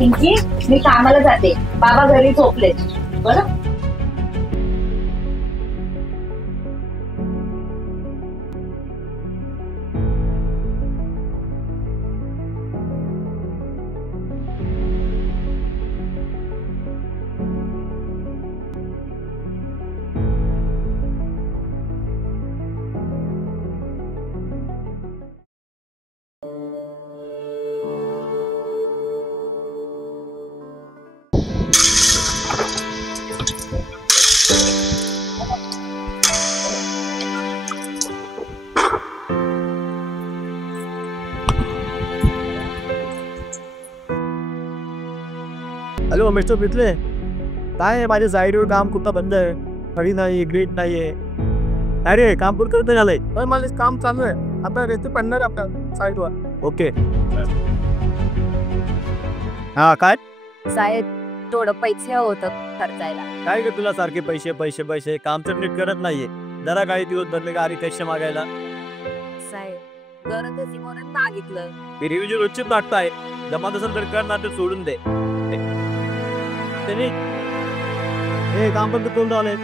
पिंकी, मी कामाला जाते. बाबा घरी झोपले. बरं. हॅलो मिस्टर पितले, काय माझ्या साईडवर काम कुठं बंद आहे. खडी नाही, ग्रीट नाहीये. अरे काम पुरतं झालंय. पण मला काम चालू आहे. आता रेती पडणार आपल्या साईडवर. ओके. हा काय साहेब, थोडं पैसे होतं खर्चायला. काय ग तुला सारखे पैसे पैसे पैसे, काम तर नीट करत नाहीये. जरा काही दिवस भरले का अरे पैसे मागायला. साहेब गरज म्हणून मागितलं. रिव्ह्यू रोजचीच नाटक आहे. जमात असेल तर कर, नाटक सोडून दे. हे काम पण करून आले.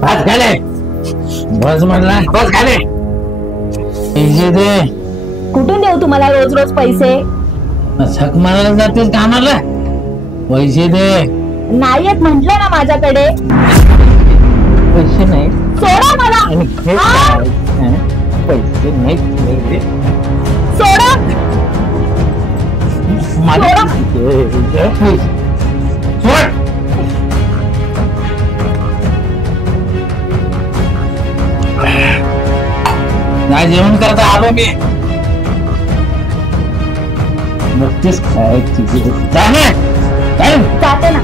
भात खाले, बस म्हणला बस खाले. पैसे दे. कुठून देऊ तुम्हाला रोज रोज पैसे? थक मारायला जातील कामाला. पैसे दे. नाही येत म्हटलं ना माझ्याकडे. पैसे नाही. सोडा मला. पैसे नाही. सोडा. नाही जेवण करता आलो मी. नक्कीच खायची जाते ना.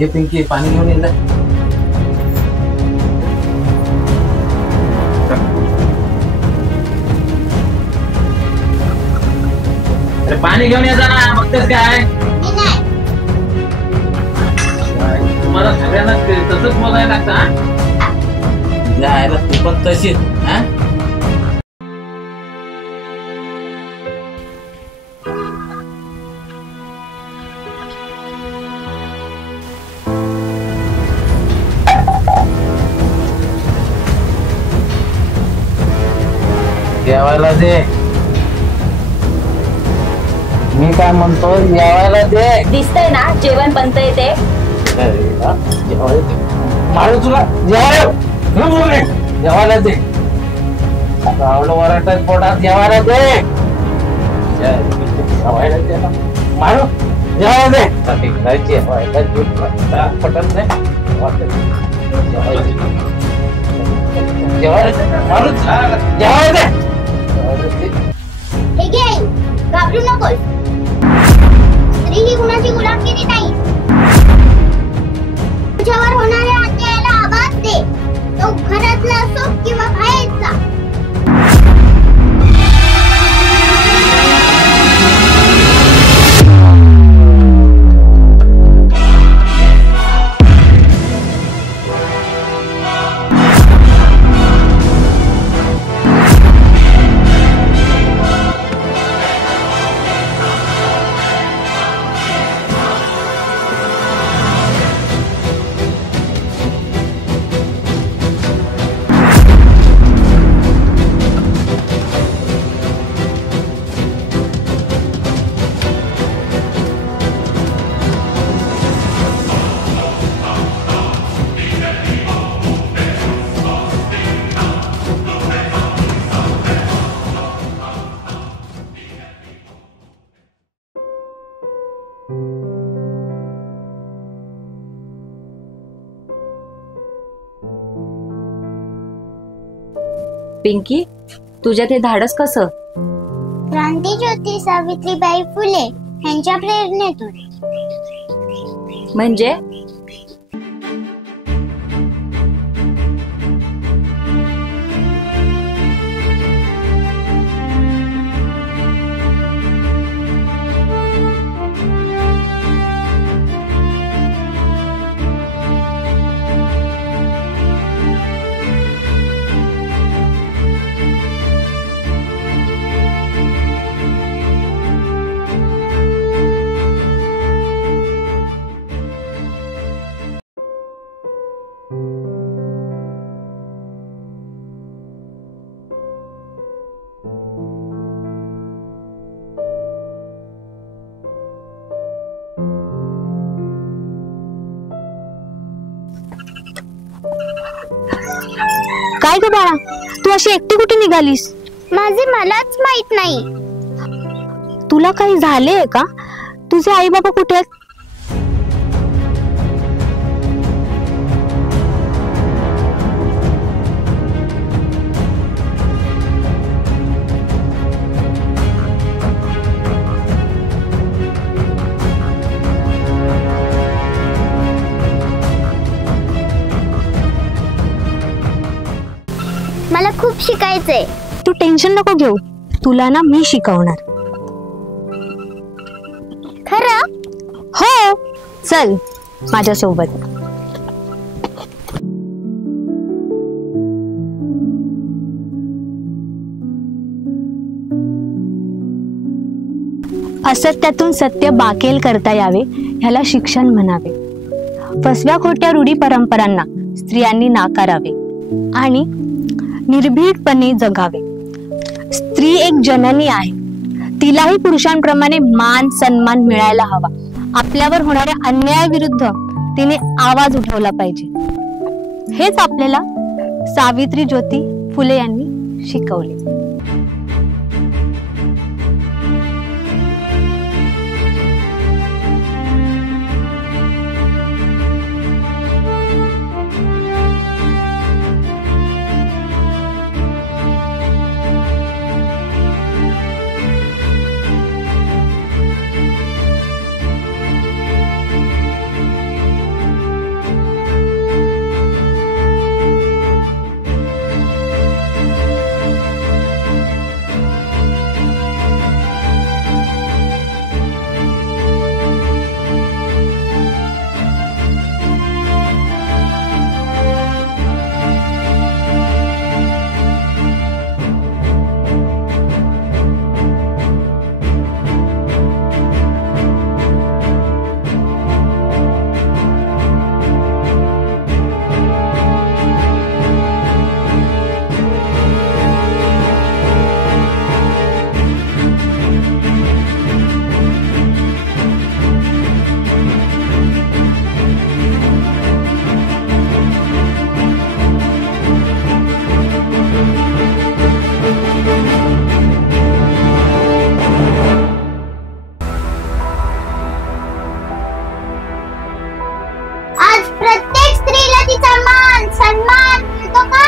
हे पिंकी पाणी घेऊन येईल. अरे पाणी घेऊन यायचा ना. बघतेस काय तुम्हाला सगळ्यांना तसंच बोलायला लागतं. जायला तू पण तशीच. जेवायला दे. मी काय म्हणतो जेवायला दे. दिसतंय ना जेवण बनतंय ते. मारू तुला जेवायला दे. रावलं वराटात पोटात जेवायला दे. जेवायला दे ना. मारू जेवायला दे. जेवायला दे पटत नाही. जेवायला दे मारू जेवायला दे. हे घे आई, घाबरू नकोस. स्त्री ही गुणाची गुलामगिरी नाही. तुझ्यावर होणाऱ्या अन्यायाला आवाज दे. तो घरातला असो किंवा बाहेरचा. पिंकी, तुझ्यात हे धाडस कसं? क्रांतीज्योती सावित्रीबाई फुले यांच्या प्रेरणेतून. म्हणजे काय ग बाळा, तू अशी एकटी कुठे निघालीस? माझे मलाच माहित नाही. तुला काही झालेय का? तुझे आई बाबा कुठे आहेत? मला खूप शिकायचंय. तू टेन्शन नको घेऊ, तुला ना मी शिकवणार. खरं? हो, चल माझ्यासोबत. असत्यातून सत्य बाकेल करता यावे, ह्याला शिक्षण म्हणावे. फसव्या खोट्या रूढी परंपरांना स्त्रियांनी नाकारावे आणि निर्भीडपणे जगावे. स्त्री एक जननी आहे, तिलाही पुरुषांप्रमाणे मान सन्मान मिळायला हवा. आपल्यावर होणाऱ्या अन्यायाविरुद्ध तिने आवाज उठवला पाहिजे. हेच आपल्याला सावित्री ज्योती फुले यांनी शिकवले. सन्मान मिळतो का?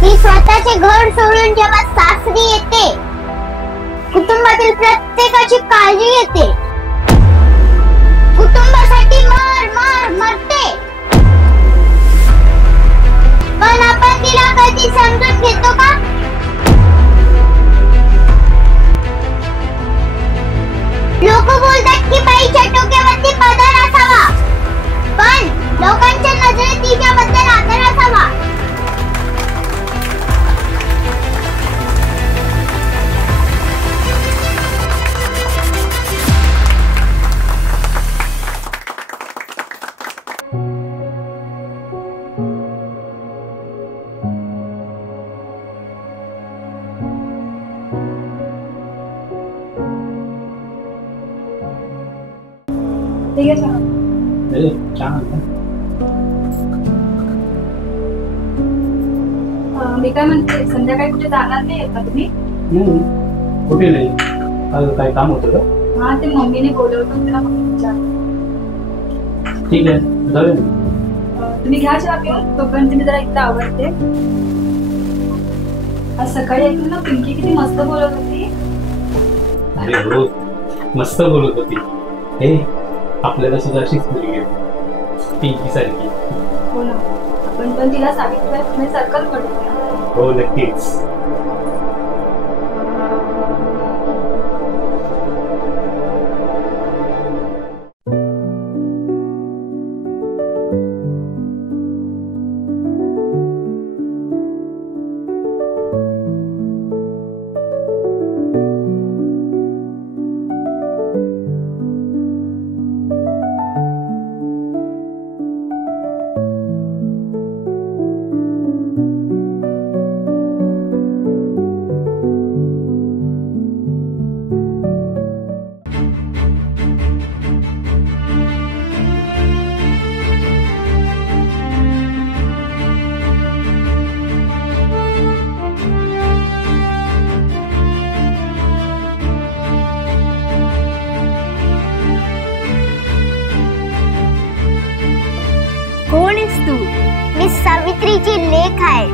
ती स्वतःचे घर सोडून जेव्हा सासरी येते, कुटुंबातील प्रत्येकाची काळजी घेते, कुटुंबासाठी मरते, पण आपण तिला कधी समजून घेतो का? लोक बोलतात की बाईच्या डोक्यावरती पदर असावा, पण लोकांच्या नजरेत तिच्याबद्दल आदर असावा. ठीक आहे चहा. मी काय म्हणते, संध्याकाळी कुठे जाणार नाही का तुम्ही? कुठे नाही. काही काम होतं का? हा, ते मम्मीने बोलवलं होतं ना, म्हणून विचारलं. ठीक आहे, जाऊया. तुम्ही घ्या चहा पिऊन, तोपर्यंत मी जरा इथं आवडते. आज सकाळी ऐकलं ना, पिंकी किती मस्त बोलत होती. अरे हो, मस्त बोलत होती. हे आपल्याला सुद्धा अशीच मुलगी पिंकी सारखी. हो ना, आपण पण तिला सावित्रीबाई सारखंच पडतो. हो, नक्कीच. कोण आहेस तू? मी सावित्रीची लेक आहे.